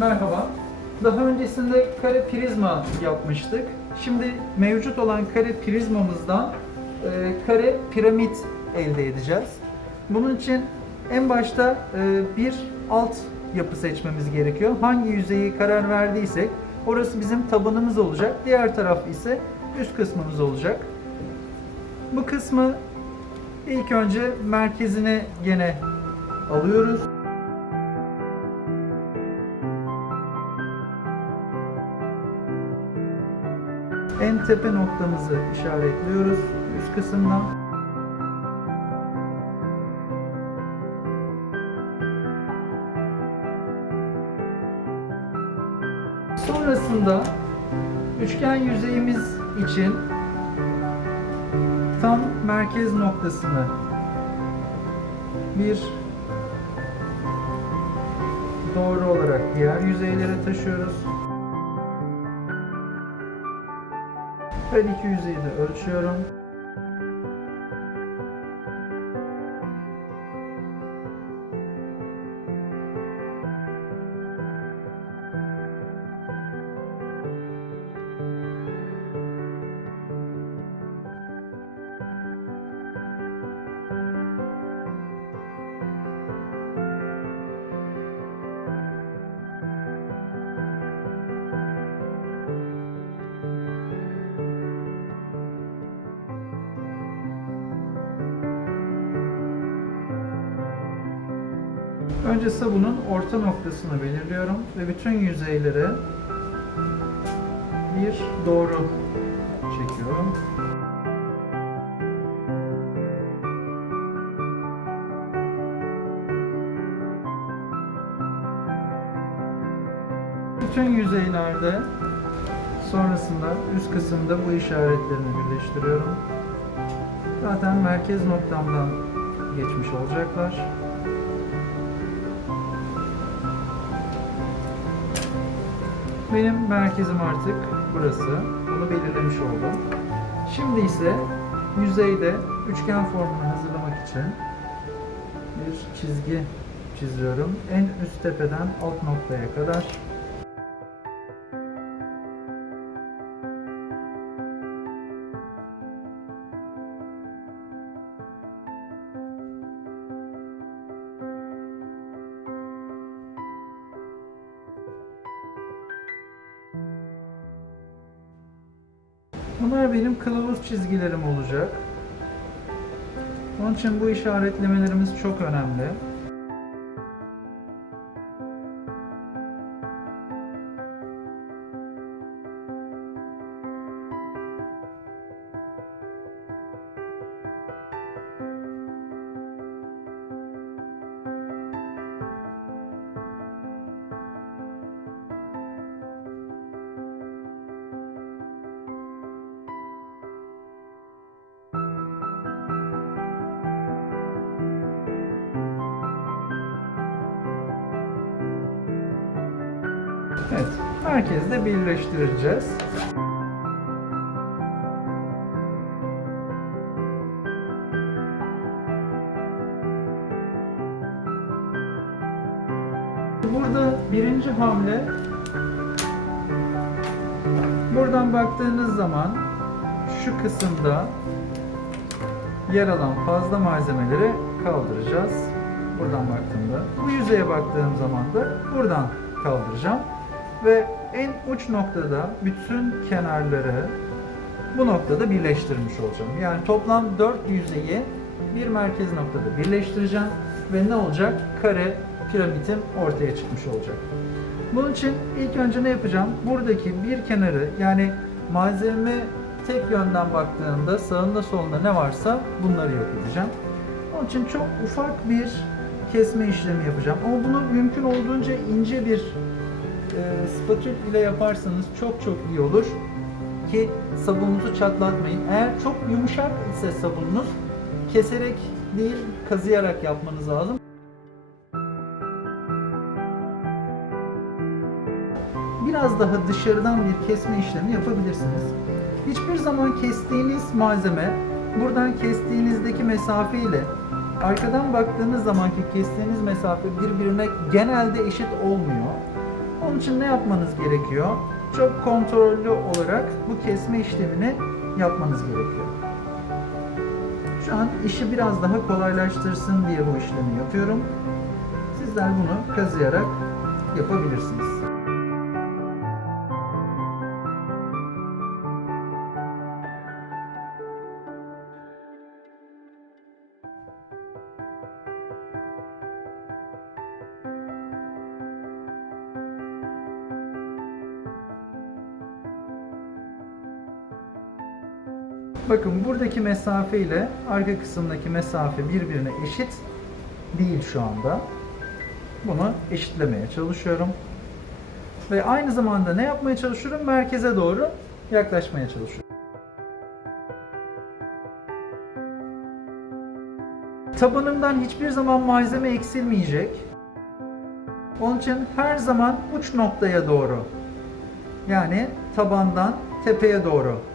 Merhaba. Daha öncesinde kare prizma yapmıştık. Şimdi mevcut olan kare prizmamızdan e, kare piramit elde edeceğiz. Bunun için en başta e, bir alt yapı seçmemiz gerekiyor. Hangi yüzeyi karar verdiysek orası bizim tabanımız olacak. Diğer taraf ise üst kısmımız olacak. Bu kısmı ilk önce merkezine gene alıyoruz. En tepe noktamızı işaretliyoruz üst kısımdan. Sonrasında üçgen yüzeyimiz için tam merkez noktasını bir doğru olarak diğer yüzeylere taşıyoruz. Yüzeyi de ölçüyorum. Önce sabunun orta noktasını belirliyorum ve bütün yüzeylere bir doğru çekiyorum. Bütün yüzeylerde sonrasında üst kısımda bu işaretlerini birleştiriyorum. Zaten merkez noktamdan geçmiş olacaklar. Benim merkezim artık burası. Bunu belirlemiş oldum. Şimdi ise yüzeyde üçgen formunu hazırlamak için bir çizgi çiziyorum. En üst tepeden alt noktaya kadar. Bunlar benim kılavuz çizgilerim olacak. Onun için bu işaretlemelerimiz çok önemli. Evet, merkezde birleştireceğiz. Burada birinci hamle buradan baktığınız zaman şu kısımda yer alan fazla malzemeleri kaldıracağız. Buradan baktığımda. Bu yüzeye baktığım zaman da buradan kaldıracağım. Ve en uç noktada bütün kenarları bu noktada birleştirmiş olacağım. Yani toplam 4 yüzeyi bir merkez noktada birleştireceğim ve ne olacak? Kare piramitim ortaya çıkmış olacak. Bunun için ilk önce ne yapacağım? Buradaki bir kenarı yani malzeme tek yönden baktığında sağında solunda ne varsa bunları yok edeceğim. Onun için çok ufak bir kesme işlemi yapacağım. Ama bunu mümkün olduğunca ince bir spatül ile yaparsanız çok çok iyi olur ki sabununuzu çatlatmayın. Eğer çok yumuşak ise sabununuz keserek değil kazıyarak yapmanız lazım. Biraz daha dışarıdan bir kesme işlemi yapabilirsiniz. Hiçbir zaman kestiğiniz malzeme buradan kestiğinizdeki mesafe ile arkadan baktığınız zamanki kestiğiniz mesafe birbirine genelde eşit olmuyor. Onun için ne yapmanız gerekiyor? Çok kontrollü olarak bu kesme işlemini yapmanız gerekiyor. Şu an işi biraz daha kolaylaştırsın diye bu işlemi yapıyorum. Sizler bunu kazıyarak yapabilirsiniz. Bakın buradaki mesafe ile arka kısımdaki mesafe birbirine eşit değil şu anda. Bunu eşitlemeye çalışıyorum. Ve aynı zamanda ne yapmaya çalışıyorum? Merkeze doğru yaklaşmaya çalışıyorum. Tabanımdan hiçbir zaman malzeme eksilmeyecek. Onun için her zaman uç noktaya doğru yani tabandan tepeye doğru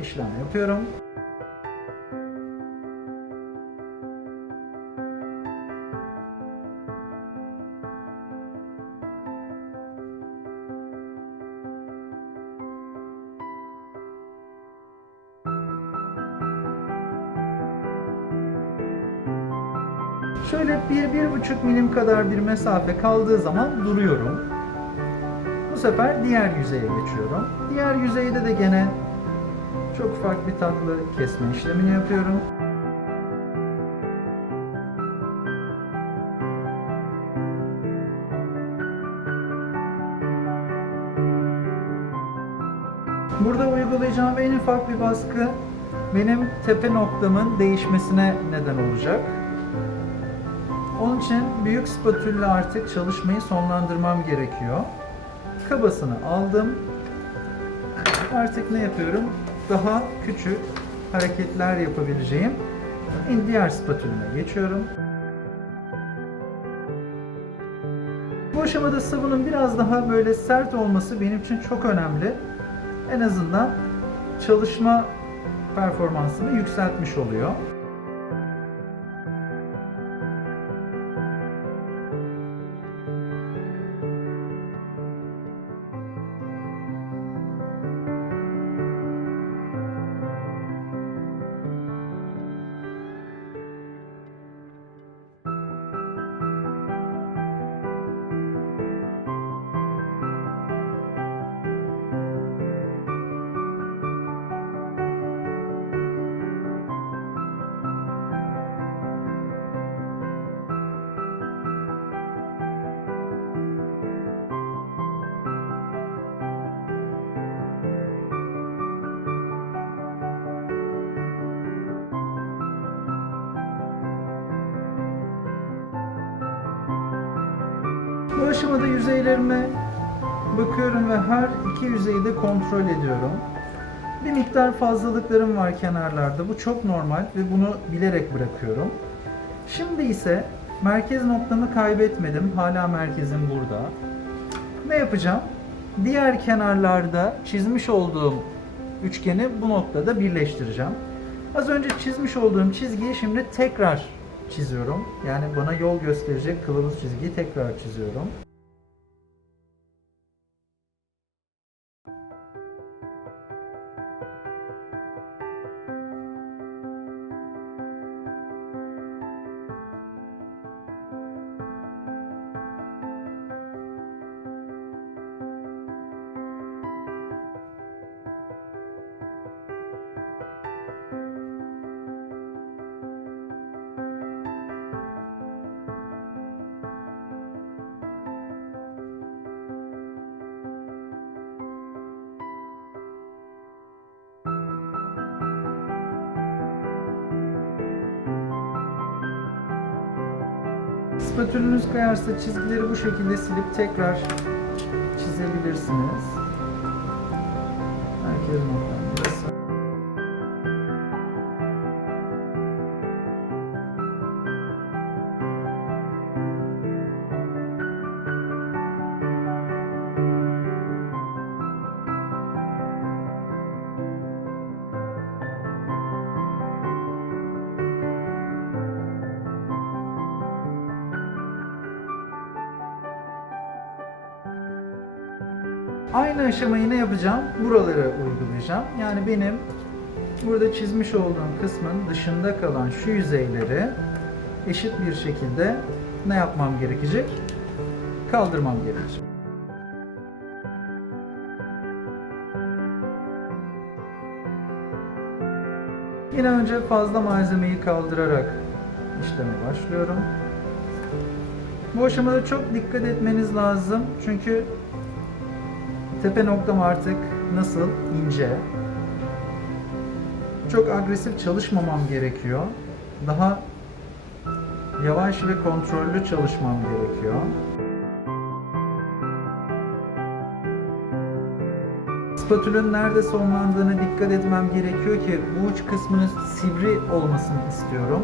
işlem yapıyorum. Şöyle 1-1,5 milim kadar bir mesafe kaldığı zaman duruyorum. Bu sefer diğer yüzeye geçiyorum. Diğer yüzeyde de gene çok ufak bir tatlı kesme işlemini yapıyorum. Burada uygulayacağım en ufak bir baskı benim tepe noktamın değişmesine neden olacak. Onun için büyük spatülle artık çalışmayı sonlandırmam gerekiyor. Kabasını aldım. Artık ne yapıyorum? Daha küçük hareketler yapabileceğim diğer spatülüne geçiyorum. Bu aşamada sıvının biraz daha böyle sert olması benim için çok önemli. En azından çalışma performansını yükseltmiş oluyor. Aşamada yüzeylerime bakıyorum ve her iki yüzeyi de kontrol ediyorum. Bir miktar fazlalıklarım var kenarlarda. Bu çok normal ve bunu bilerek bırakıyorum. Şimdi ise merkez noktamı kaybetmedim. Hala merkezim burada. Ne yapacağım? Diğer kenarlarda çizmiş olduğum üçgeni bu noktada birleştireceğim. Az önce çizmiş olduğum çizgiyi şimdi tekrar çiziyorum. Yani bana yol gösterecek kılavuz çizgiyi tekrar çiziyorum. Spatülünüz kayarsa çizgileri bu şekilde silip tekrar çizebilirsiniz. Merkez noktam Aynı aşamayı ne yapacağım? Buralara uygulayacağım. Yani benim burada çizmiş olduğum kısmın dışında kalan şu yüzeyleri eşit bir şekilde ne yapmam gerekecek? Kaldırmam gerekecek. Yine önce fazla malzemeyi kaldırarak işleme başlıyorum. Bu aşamada çok dikkat etmeniz lazım. Çünkü tepe noktam artık nasıl ince. Çok agresif çalışmamam gerekiyor. Daha yavaş ve kontrollü çalışmam gerekiyor. Spatülün nerede sonlandığına dikkat etmem gerekiyor ki bu uç kısmının sivri olmasını istiyorum.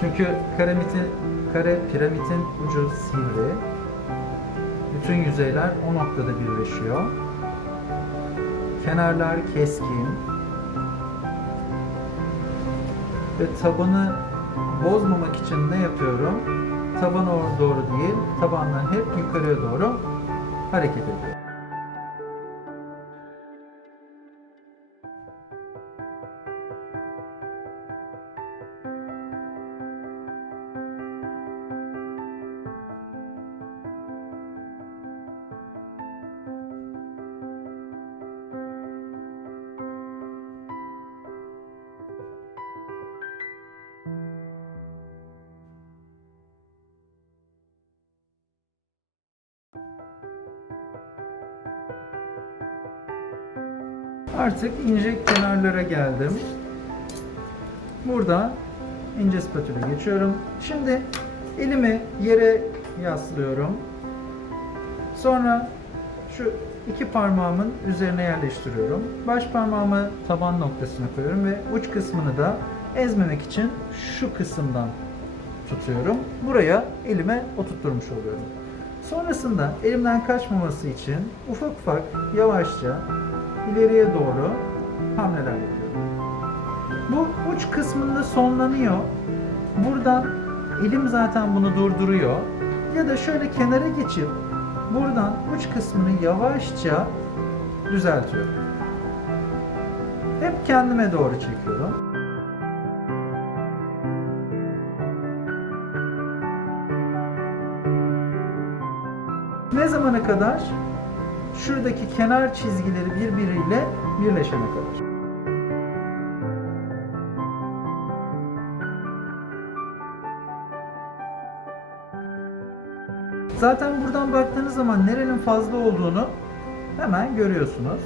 Çünkü karemitin, kare piramidin ucu sivri. Bütün yüzeyler o noktada birleşiyor. Kenarlar keskin. Ve tabanı bozmamak için ne yapıyorum? Tabana doğru değil, tabandan hep yukarıya doğru hareket ediyor. Artık ince kenarlara geldim. Burada ince spatüle geçiyorum. Şimdi elimi yere yaslıyorum. Sonra şu iki parmağımın üzerine yerleştiriyorum. Baş parmağımı taban noktasına koyuyorum ve uç kısmını da ezmemek için şu kısımdan tutuyorum. Buraya elime oturtturmuş oluyorum. Sonrasında elimden kaçmaması için ufak ufak yavaşça ileriye doğru hamleler yapıyorum. Bu uç kısmında sonlanıyor. Buradan elim zaten bunu durduruyor. Ya da şöyle kenara geçip buradan uç kısmını yavaşça düzeltiyorum. Hep kendime doğru çekiyorum. Ne zamana kadar? Şuradaki kenar çizgileri birbiriyle birleşene kadar. Zaten buradan baktığınız zaman nerenin fazla olduğunu hemen görüyorsunuz.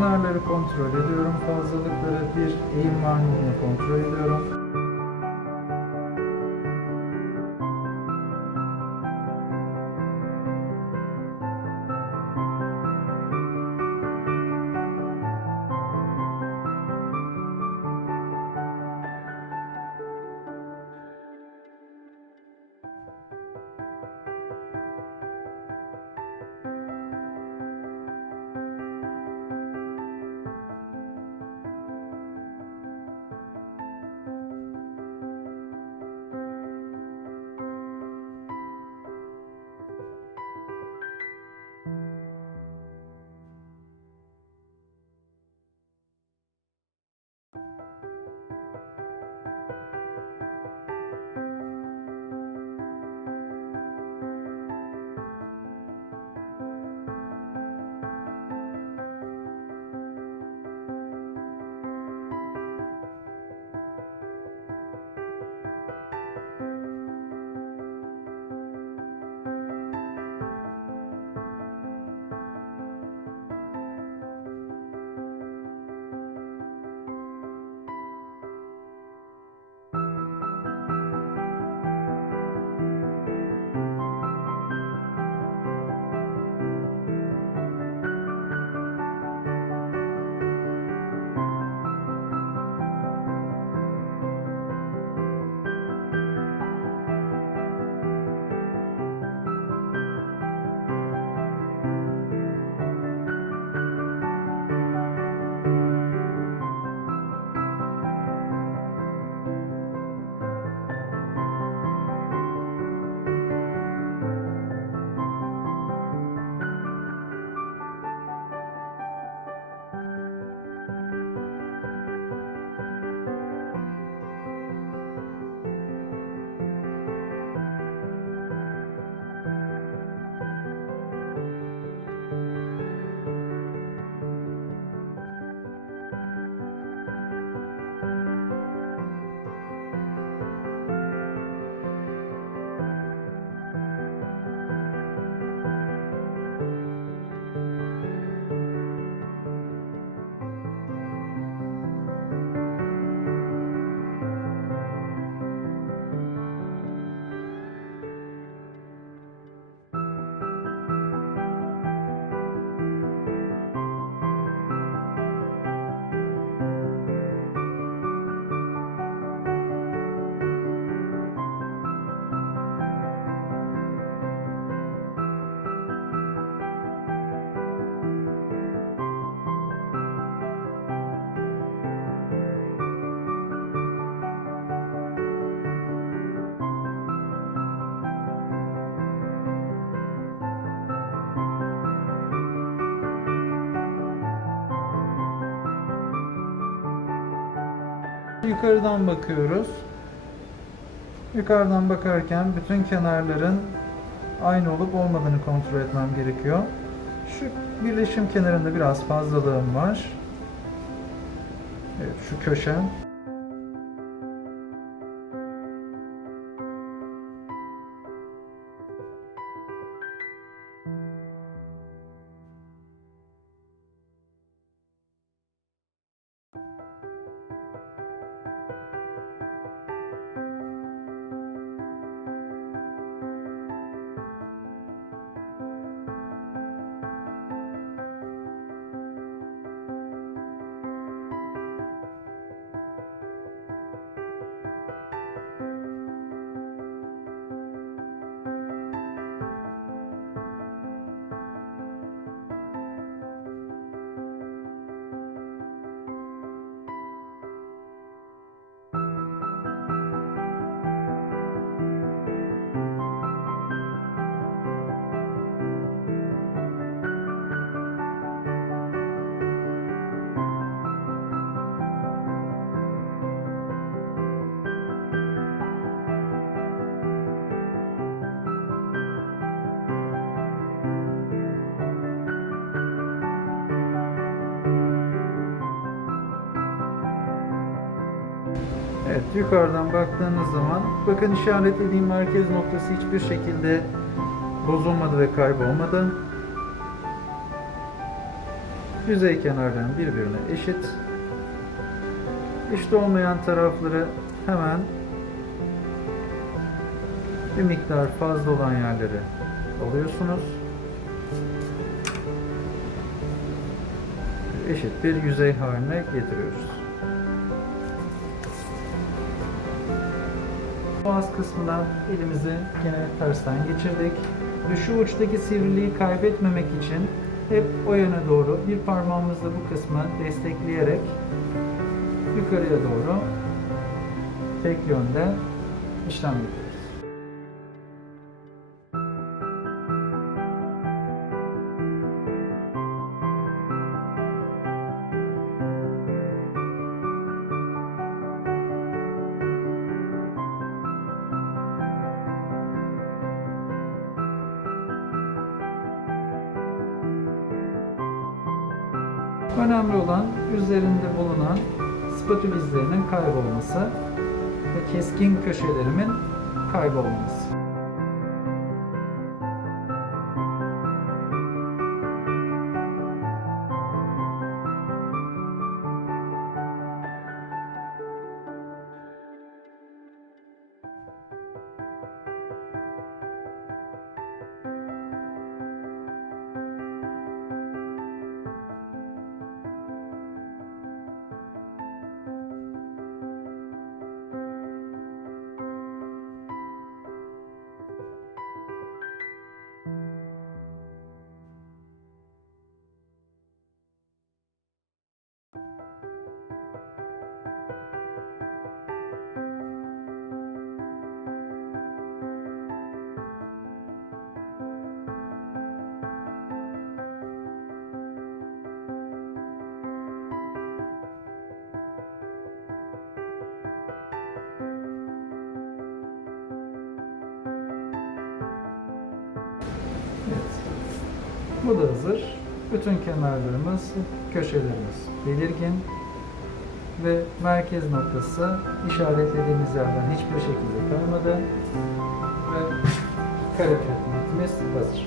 Kenarları kontrol ediyorum. Fazlalıkları bir eğim var mı kontrol ediyorum. Yukarıdan bakıyoruz. Yukarıdan bakarken bütün kenarların aynı olup olmadığını kontrol etmem gerekiyor. Şu birleşim kenarında biraz fazlalığım var. Evet, şu köşe. Evet, yukarıdan baktığınız zaman bakın işaretlediğim merkez noktası hiçbir şekilde bozulmadı ve kaybolmadı. Yüzey kenarların birbirine eşit. Eşit olmayan tarafları hemen bir miktar fazla olan yerleri alıyorsunuz. Eşit bir yüzey haline getiriyoruz. Boğaz kısmına elimizi gene tersten geçirdik. Ve şu uçtaki sivriliği kaybetmemek için hep o yana doğru bir parmağımızla bu kısmı destekleyerek yukarıya doğru tek yönde işlem yapıyoruz. İzlerinin kaybolması ve keskin köşelerimin kaybolması. Bu da hazır. Bütün kenarlarımız, köşelerimiz belirgin ve merkez noktası işaretlediğimiz yerden hiçbir şekilde kaymadı ve kare hazır.